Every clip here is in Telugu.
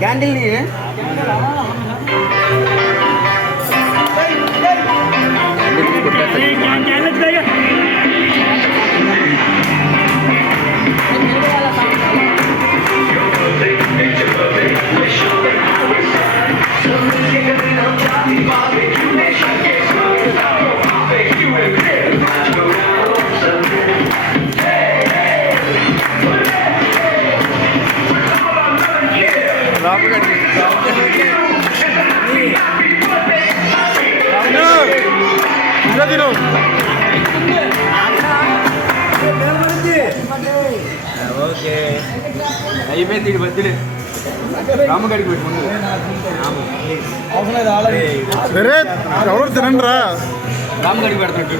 క్యాండిల్ ఓకే అయిపోయింది బర్త్డే రామగడికి పెట్టుకుంది ఎవరు తినండి రా రామగడికి పెడుతున్నట్టు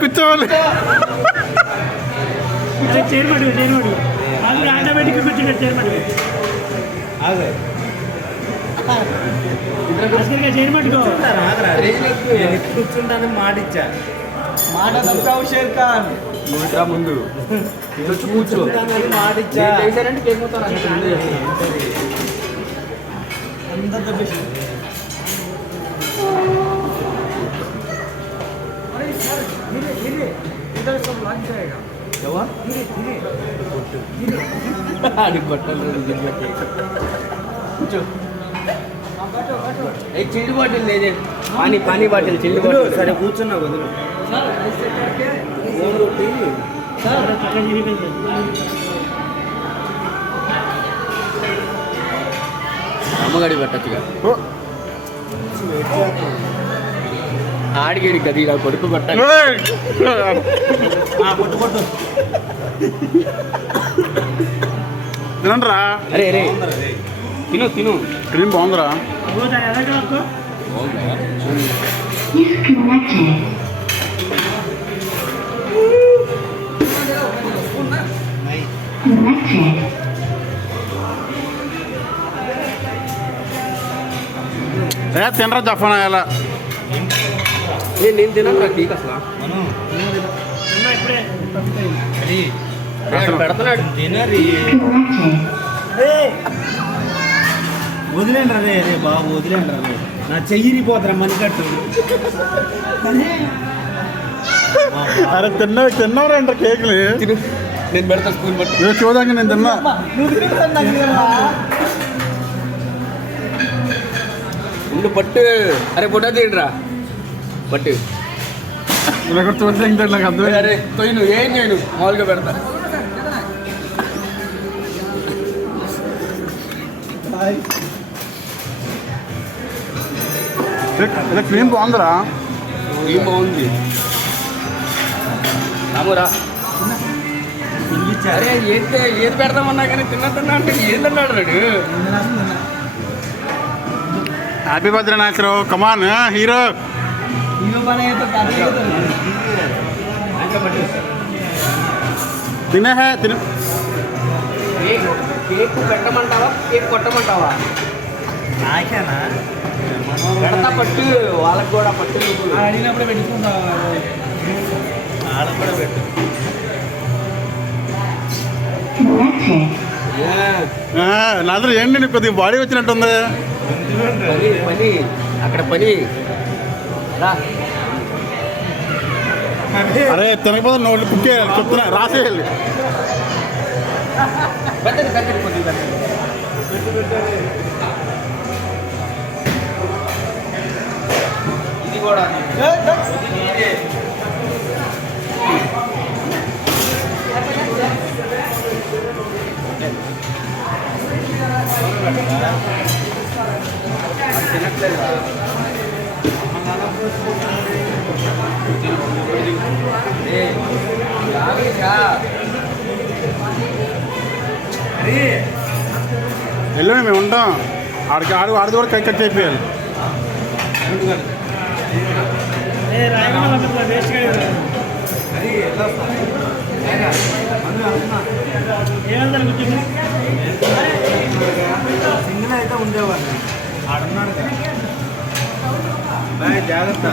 కూర్చోవాలి చైర్మన్ ఆటోమేటిక్ కూర్చుంటే చైర్మన్ చైర్మన్ కూర్చుంటాను మాటిచ్చా మాట తప్పావు షేర్ ఖాన్ ముందు కూర్చో మాటిచ్చా అంత తప్పేసి చిల్లు బాటిల్ లేదే పానీ బాటిల్ చిల్లు బాటిల్ సరే కూర్చున్నా వదులు అమ్మగడి పెట్టచ్చుగా ఆడిగేడి గది ఇలా కొడుకు కొట్టాలి తినండిరా అరే రే తిను తిను క్రీమ్ బాగుందిరా తినరా జఫానా ఎలా నేను తినరా కేక్ అసలు పెడుతున్నాడు వదిలేండి రే రే బాబు వదిలేండి రే నా చెయ్యిరిపోతారా మనికట్టు అరే తిన్నవరంట కేక్లు నేను పెడతా స్కూల్ బట్టి చూడంగా నేను తిన్నా ఉండు పట్టు అరే పొట్టా తీయడరా పట్టు చూస్తే నాకు అర్థం అరే తొయ్యి నువ్వు ఏం చేయను మామూలుగా పెడతా క్రీమ్ బాగుందిరా ఏం బాగుంది రామురా అరే ఏది పెడదామన్నా కానీ తిన్నా అంటే ఏందన్నాడు రాడు హ్యాపీ బర్త్డే నాయకుడు కమాన్ హీరో తినే తిన కేక్ పెట్టమంటావా కేక్ కొట్టమంటావా నాకేనా పెడతా పట్టు వాళ్ళకి కూడా పట్టు అడిగినప్పుడే పెట్టుకుంటావా వాళ్ళకి కూడా పెట్టు నాతో ఏంటి కొద్దిగా బాడీ వచ్చినట్టుంది పని పని అక్కడ పని రా అరే తినకపోతే నోళ్ళు కుక్కే చెప్తున్నా రాసేయాలి పెద్దది పెద్దది కొద్దిగా ఇది కూడా తినట్లేదు వెళ్ళండి మేము ఉంటాం ఆడికి ఆడిది కూడా కట్ చేయాలి ఏమంటారు అయితే ఉండేవాడిని ఆడున్నాడు కదా బాయ్ జాగ్రత్త